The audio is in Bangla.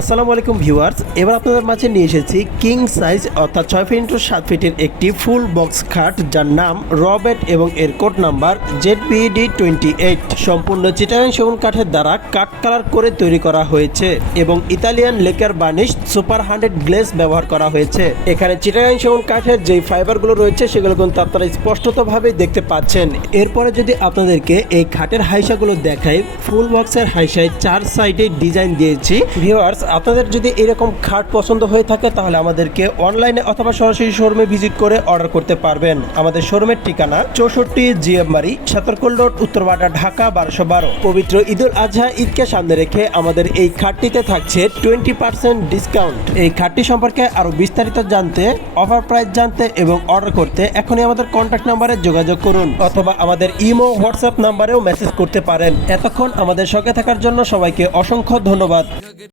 আসসালামু আলাইকুম ভিউয়ার্স, এবার আপনাদের মাঝে নিয়ে এসেছি কিং সাইজ অর্থাৎ 6 ফিট ইন্টু 7 ফিটের একটি ফুল বক্স খাট, যার নাম রবেট এবং এর কোড নাম্বার ZBD28। সম্পূর্ণ চিটাগাং সেগুন কাঠের দ্বারা কাঠ কালার করে তৈরি করা হয়েছে এবং Italian lacquer varnish super 100 glaze ব্যবহার করা হয়েছে। এখানে চিটাগাং সেগুন কাঠের যেই ফাইবারগুলো রয়েছে সেগুলো কিন্তু আপনারা স্পষ্টতভাবে দেখতে পাচ্ছেন। এরপরে যদি আপনাদেরকে এই খাটের হাইসাগুলো দেখাই, ফুল বক্সের হাইসায় 4 সাইডে ডিজাইন দিয়েছি। ভিউয়ার্স, আপনাদের যদি এরকম খাট পছন্দ হয়ে থাকে তাহলে আমাদেরকে অনলাইনে অথবা সরাসরি শোরুমে ভিজিট করে অর্ডার করতে পারবেন। আমাদের শোরুমের ঠিকানা 64 জিএম বাড়ি, সাতারকুল রোড, উত্তরবাড্ডা, ঢাকা 1212। পবিত্র ঈদুল আজহা ঈদকে সামনে রেখে আমাদের এই খাটটিতে থাকছে 20% ডিসকাউন্ট। এই খাটটি সম্পর্কে আরো বিস্তারিত জানতে, অফার প্রাইস জানতে এবং অর্ডার করতে এখনই আমাদের কন্ট্যাক্ট নাম্বারে যোগাযোগ করুন অথবা আমাদের ইমো হোয়াটসঅ্যাপ নাম্বারেও মেসেজ করতে পারেন। এতক্ষণ আমাদের সঙ্গে থাকার জন্য সবাইকে অসংখ্য ধন্যবাদ।